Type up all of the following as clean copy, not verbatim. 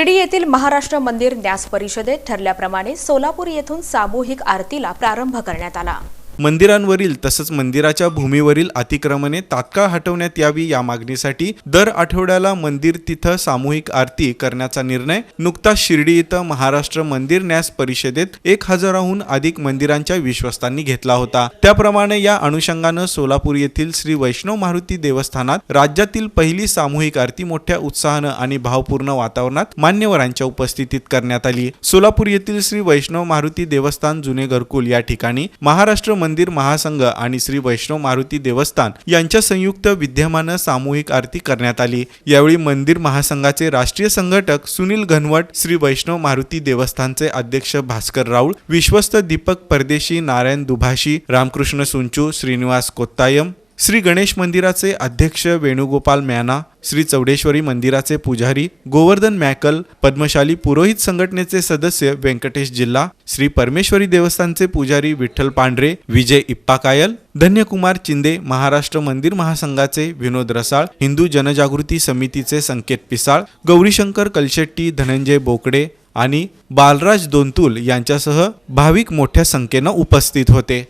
शिर्डी येथील महाराष्ट्र मंदिर न्यास परिषदेत ठरल्याप्रमाणे सोलापूर येथून सामूहिक आरतीला प्रारंभ करण्यात आला। मंदिरांवरील तसंच मंदिराच्या भूमीवरील अतिक्रमणे तात्काळ हटवण्यात यावी या मागणीसाठी दर आठवड्याला मंदिर तिथं सामूहिक आरती करण्याचा निर्णय नुकताच शिर्डी इथं महाराष्ट्र मंदिर न्यास परिषदेत 1000हून अधिक मंदिरांच्या विश्वस्तांनी घेतला होता। त्याप्रमाणे या अनुषंगानं सोलापूर येथील श्री वैष्णव मारुती देवस्थानात राज्यातील पहिली सामूहिक आरती मोठ्या उत्साहानं आणि भावपूर्ण वातावरणात मान्यवरांच्या उपस्थितीत करण्यात आली। सोलापूर येथील श्री वैष्णव मारुती देवस्थान जुने घरकुल या ठिकाणी महाराष्ट्र मंदिर महासंघ आणि श्री वैष्णव मारुती देवस्थान यांच्या संयुक्त विद्यमानं सामूहिक आरती करण्यात आली। यावेळी मंदिर महासंघाचे राष्ट्रीय संघटक सुनील घनवट, श्री वैष्णव मारुती देवस्थानचे अध्यक्ष भास्कर राऊळ, विश्वस्त दीपक परदेशी, नारायण दुभाषी, रामकृष्ण सुंचू, श्रीनिवास कोत्तायम, श्री गणेश मंदिराचे अध्यक्ष वेणुगोपाल म्याना, श्री चौडेश्वरी मंदिराचे पुजारी गोवर्धन मॅकल, पद्मशाली पुरोहित संघटनेचे सदस्य व्यंकटेश जिल्हा, श्री परमेश्वरी देवस्थानचे पुजारी विठ्ठल पांढरे, विजय इप्पाकायल, धन्यकुमार चिंदे, महाराष्ट्र मंदिर महासंघाचे विनोद रसाळ, हिंदू जनजागृती समितीचे संकेत पिसाळ, गौरीशंकर कलशेट्टी, धनंजय बोकडे आणि बालराज दोंतुल यांच्यासह भाविक मोठ्या संख्येनं उपस्थित होते।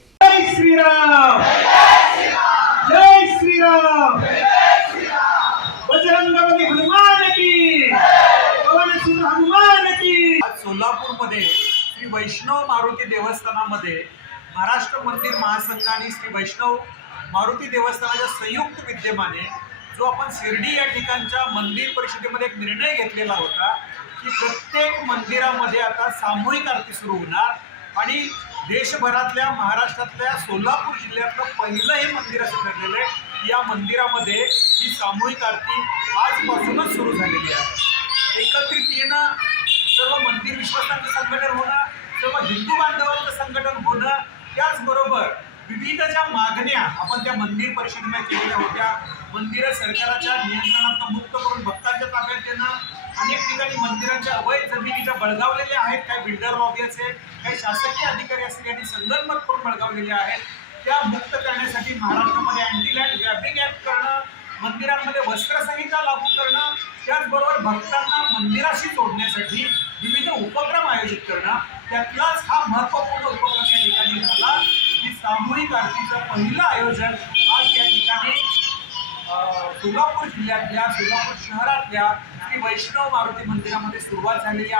सोलापूरमध्ये श्री वैष्णव मारुती देवस्थानामध्ये महाराष्ट्र मंदिर महासंघ आणि श्री वैष्णव मारुती देवस्थानाच्या संयुक्त विद्यमाने जो आपण शिर्डी या ठिकाणच्या मंदिर परिषदेमध्ये एक निर्णय घेतलेला होता की प्रत्येक मंदिरामध्ये आता सामूहिक आरती सुरू होणार आणि देशभरातल्या महाराष्ट्रातल्या सोलापूर जिल्ह्यातलं पहिलं हे मंदिर असं ठरलेलं आहे। या मंदिरामध्ये ही सामूहिक आरती आजपासूनच सुरू झालेली आहे। एकत्रित येणं, सर्व मंदिर विश्वासांचं संघटन होणं, सर्व हिंदू बांधवांचं संघटन होणं, त्याचबरोबर विविध ज्या मागण्या आपण त्या मंदिर परिषदेने केलेल्या होत्या, मंदिरं सरकारच्या नियंत्रणातून मुक्त करून भक्तांच्या ताब्यात देणं, अनेक ठिकाणी मंदिरांच्या अवैध जमिनी ज्या बळगावलेल्या आहेत, काही बिल्डर लॉबी असेल, काही शासकीय अधिकारी असतील यांनी संगनमत करून बळगावलेल्या आहेत, त्या मुक्त करण्यासाठी महाराष्ट्रामध्ये अँटी लँड ग्रॅबिंग ऍक्ट करणं, मंदिरांमध्ये वस्त्रसंहिता लागू करणं, त्याचबरोबर भक्तांना मंदिराशी जोडण्यासाठी विविध उपक्रम आयोजित करणं, त्यातलाच हा महत्त्वपूर्ण उपक्रम या ठिकाणी झाला की सामूहिक आरतीचं पहिलं आयोजन आज या ठिकाणी सोलापूर जिल्ह्यातल्या, सोलापूर शहरातल्या श्री वैष्णव मारुती मंदिरामध्ये सुरुवात झालेली आहे।